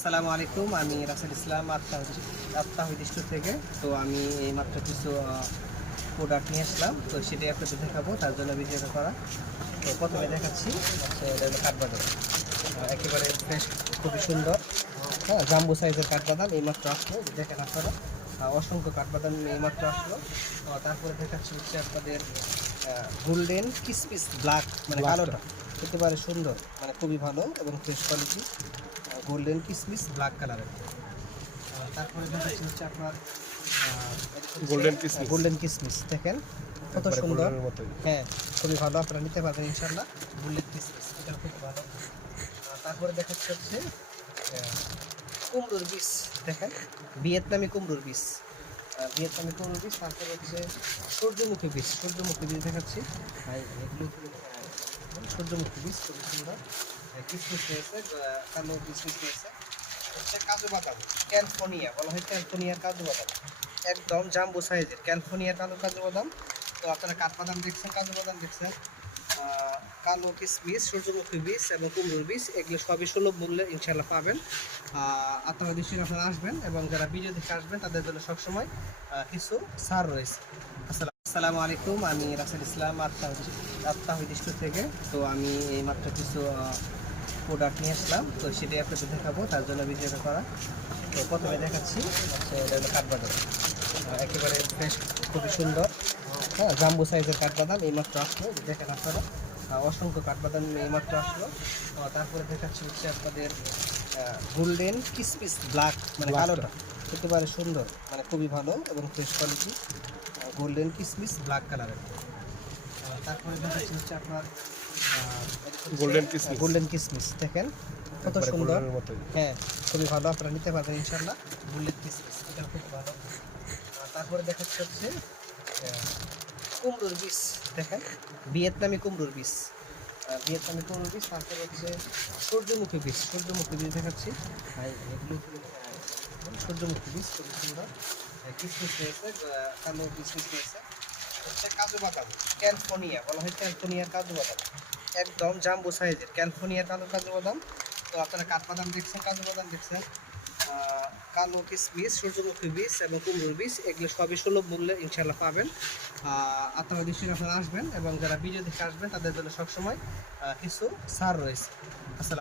আসসালামু আলাইকুম, আমি রাসেল ইসলাম আত্মাহিদ স্টোর থেকে। তো আমি এই মাত্র কিছু প্রোডাক্ট নিয়ে আসলাম, তো সেটাই আপনাদের দেখাবো, তার জন্য ভিডিওটা করা। তো প্রথমে দেখাচ্ছি এটা হলো কাঠবাদাম, একেবারে ফ্রেশ, খুবই সুন্দর। হ্যাঁ, জাম্বো সাইজের কাঠবাদাম এইমাত্র আসলো, যে দেখেন আপনারা, অসংখ্য কাঠবাদাম এইমাত্র আসলো। তারপরে দেখাচ্ছি হচ্ছে আপনাদের গোল্ডেন কিসমিস ব্ল্যাক, মানে কালোটা, একেবারে সুন্দর, মানে খুবই ভালো এবং ফ্রেশ কোয়ালিটি, গোল্ডেন কিসমিস ব্ল্যাক কালারের। তারপরে দেখাচ্ছি হচ্ছে আপনার গোল্ডেন কিসমিস দেখেন কত সুন্দর। হ্যাঁ, খুবই ভালো, আপনারা নিতে পারবেন ইনশাল্লাহ। গোল্ডেন কিসমিস এটা খুব ভালো। তারপরে দেখাচ্ছি হচ্ছে কুমড়োর বীজ, দেখেন ভিয়েতনামি কুমড়োর বীজ, ভিয়েতনামি কুমড়োর বীজ। তারপরে হচ্ছে সূর্যমুখী বীজ দেখাচ্ছি। এগুলো সূর্যমুখী বীজ খুবই সুন্দর। কিসমিস রয়েছে, কালো কিসমিস রয়েছে। হচ্ছে কাজু বাদাম, ক্যালিফোর্নিয়া বলা হয়, ক্যালিফোর্নিয়ার কাজু বাদাম, একদম জাম্বো সাইজের ক্যালিফোর্নিয়ার কাজু বাদাম। তো আপনারা কাঠবাদাম দেখছেন, কাজু বাদাম দেখছেন, কালো কিসমিস, সূর্যমুখী বীজ এবং কুমড়োর বীজ, এগুলো সবই সুলভ মূল্যে ইনশাল্লাহ পাবেন। আপনারা নিশ্চয়ই আপনারা আসবেন, এবং যারা ভিডিও দেখে আসবেন তাদের জন্য সবসময় কিছু ছাড় রয়েছে। আসসালামু আলাইকুম, আমি রাসেল ইসলাম আত্মাহিদ স্টোর থেকে। তো আমি এই মাত্র কিছু প্রোডাক্ট নিয়ে আসলাম, তো সেটাই আপনাদের দেখাবো, তার জন্য ভিডিওটা করা। তো প্রথমে দেখাচ্ছি এটা হলো কাঠবাদাম, একেবারে ফ্রেশ, খুবই সুন্দর। হ্যাঁ, জাম্বো সাইজের কাঠবাদাম এইমাত্র আসলো, যে দেখেন আপনারা, অসংখ্য কাঠবাদাম এইমাত্র আসলো। তারপরে দেখাচ্ছি হচ্ছে আপনাদের গোল্ডেন কিসমিস ব্ল্যাক, মানে কালোটা, একেবারে সুন্দর, মানে খুবই ভালো এবং ফ্রেশ কোয়ালিটি, গোল্ডেন কিসমিস ব্ল্যাক কালারের। তারপরে দেখাচ্ছি হচ্ছে আপনার গোল্ডেন কিসমিস দেখেন কত সুন্দর। হ্যাঁ, খুবই ভালো, আপনারা নিতে পারবেন ইনশাল্লাহ। গোল্ডেন কিসমিস এটা খুব ভালো। তারপরে দেখাচ্ছি হচ্ছে কুমড়োর বীজ, দেখেন ভিয়েতনামি কুমড়োর বীজ, ভিয়েতনামি কুমড়োর বীজ। তারপরে হচ্ছে সূর্যমুখী বীজ দেখাচ্ছি। এগুলো সূর্যমুখী বীজ খুবই সুন্দর। কিসমিস রয়েছে, কালো কিসমিস রয়েছে। হচ্ছে কাজু বাদাম, ক্যালিফোর্নিয়া বলা হয়, ক্যালিফোর্নিয়ার কাজু বাদাম, একদম জাম্বো সাইজের ক্যালিফোর্নিয়ার কাজু বাদাম। তো আপনারা কাঠবাদাম দেখছেন, কাজু বাদাম দেখছেন, কালো কিসমিস, সূর্যমুখী বীজ এবং কুমড়োর বীজ, এগুলো সবই সুলভ মূল্যে ইনশাল্লাহ পাবেন। আপনারা নিশ্চয়ই আপনারা আসবেন, এবং যারা ভিডিও দেখে আসবেন তাদের জন্য সবসময় কিছু ছাড় রয়েছে। আসসালাম।